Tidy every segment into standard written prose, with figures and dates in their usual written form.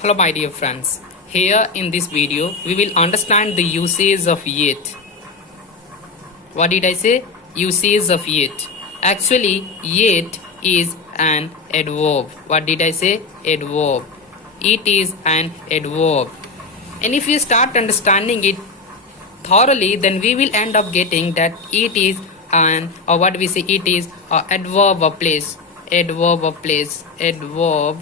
Hello my dear friends, here in this video we will understand the usage of yet. What did I say? Usage of yet. Actually yet is an adverb. What did I say? Adverb. It is an adverb. And if you start understanding it thoroughly, then we will end up getting that it is an, or what we say, it is a adverb of place. Adverb of place. Adverb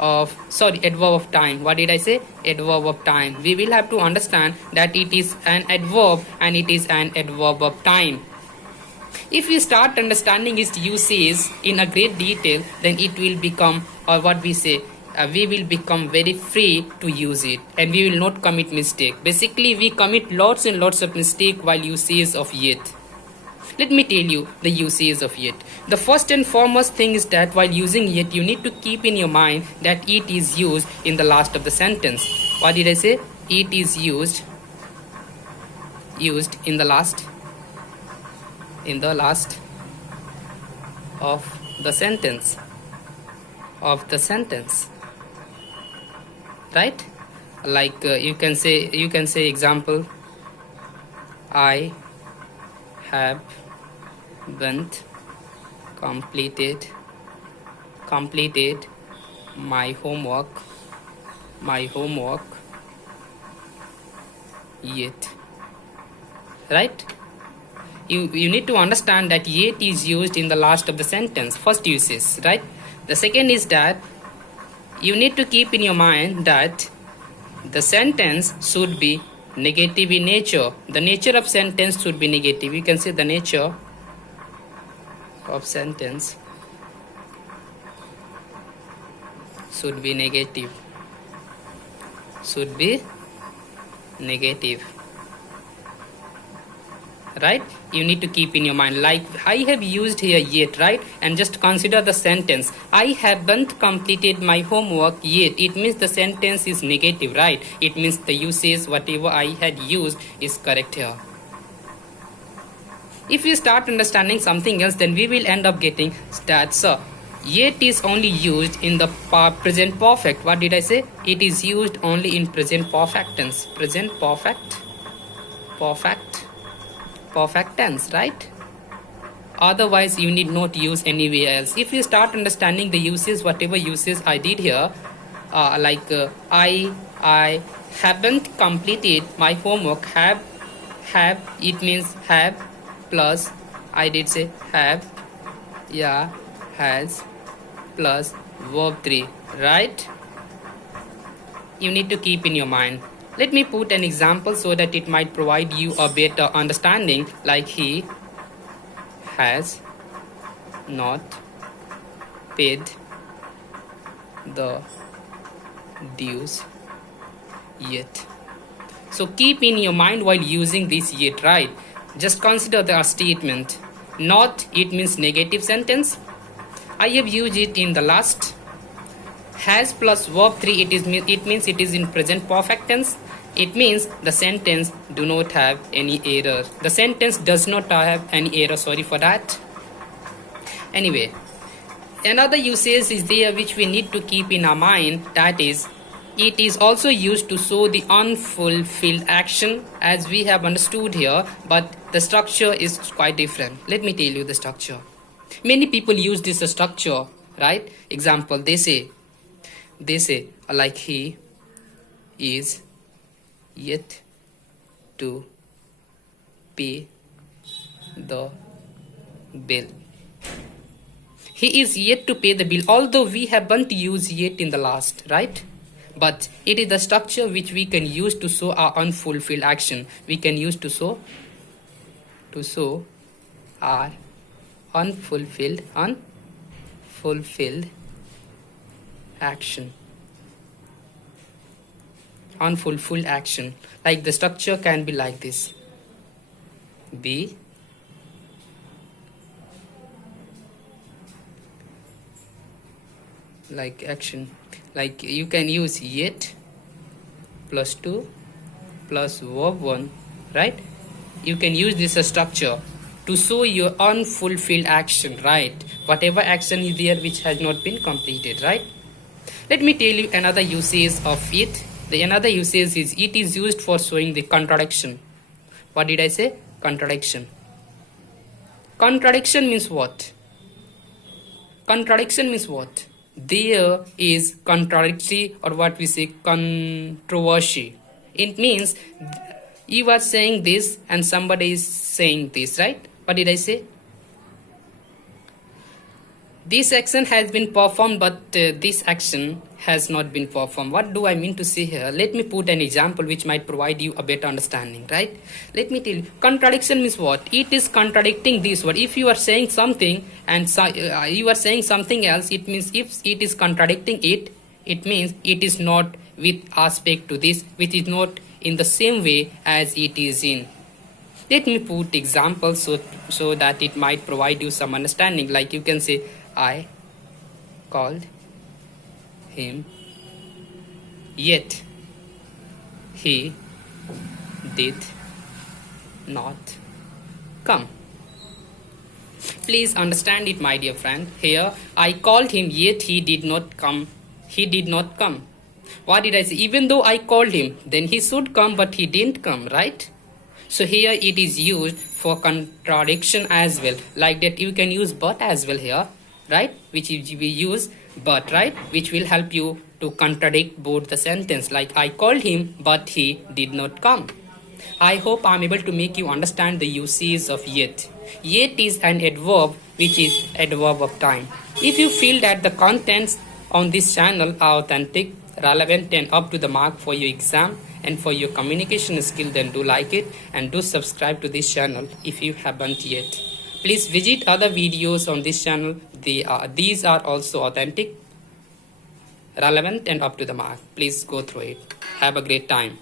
of time. What did I say? Adverb of time. We will have to understand that it is an adverb and it is an adverb of time. If we start understanding its uses in a great detail, then it will become, or what we say, we will become very free to use it and we will not commit mistake. Basically we commit lots and lots of mistake while usage of yet. Let me tell you the usage of yet. The first and foremost thing is that while using yet, you need to keep in your mind that it is used in the last of the sentence. What did I say? It is used in the last of the sentence. Right? Like you can say example, I haven't completed my homework yet. Right? You need to understand that yet is used in the last of the sentence, first uses, right? The second is that you need to keep in your mind that the sentence should be negative in nature. The nature of sentence should be negative. You can say the nature of sentence should be negative. Right? You need to keep in your mind, like I have used here yet, right? And just consider the sentence, I haven't completed my homework yet. It means the sentence is negative, right? It means the usage, whatever I had used, is correct here. If we start understanding something else, then we will end up getting that yet is only used in the present perfect. What did I say? It is used only in present perfect tense. Perfect tense, right? Otherwise you need not use anywhere else. If you start understanding the uses, whatever uses I did here, I haven't completed my homework. Have it means have plus, I did say have, yeah, has plus verb 3, right? You need to keep in your mind. Let me put an example so that it might provide you a better understanding. Like he has not paid the dues yet. So keep in your mind while using this yet, right? Just consider the statement. Not, it means negative sentence. I have used it in the last. Has plus verb 3, it means it is in present perfect tense. It means the sentence do not have any error. The sentence does not have any error, sorry for that. Anyway, another usage is there which we need to keep in our mind, that is, it is also used to show the unfulfilled action, as we have understood here, but the structure is quite different. Let me tell you the structure. Many people use this structure, right? Example, they say like he is yet to pay the bill. He is yet to pay the bill, although we haven't used yet in the last, right? But it is the structure which we can use to show our unfulfilled action. We can use to show our unfulfilled action. Unfulfilled action. Like the structure can be like this. Be like action. Like you can use yet plus 2 plus verb 1, right? You can use this structure to show your unfulfilled action, right? Whatever action is there which has not been completed, right? Let me tell you another usage of it. The another usage is it is used for showing the contradiction. What did I say? Contradiction. Contradiction means what? Contradiction means what? There is contradictory, or what we say controversy. It means you are saying this and somebody is saying this, right? What did I say? This action has been performed, but this action has not been performed. What do I mean to say here? Let me put an example which might provide you a better understanding, right? Let me tell you. Contradiction means what? It is contradicting this word. If you are saying something and you are saying something else, it means if it is contradicting it, it means it is not with aspect to this, which is not in the same way as it is in. Let me put examples so that it might provide you some understanding. Like you can say, I called him, yet he did not come. Please understand it, my dear friend. Here, I called him, yet he did not come. He did not come. What did I say? Even though I called him, then he should come, but he didn't come, right? So here it is used for contradiction as well. Like that, you can use but as well here, right? Which we use but, right? Which will help you to contradict both the sentence. Like I called him, but he did not come. I hope I am able to make you understand the usage of yet. Yet is an adverb which is adverb of time. If you feel that the contents on this channel are authentic, relevant and up to the mark for your exam and for your communication skill, then do like it and do subscribe to this channel if you haven't yet. Please visit other videos on this channel. These are also authentic, relevant and up to the mark. Please go through it. Have a great time.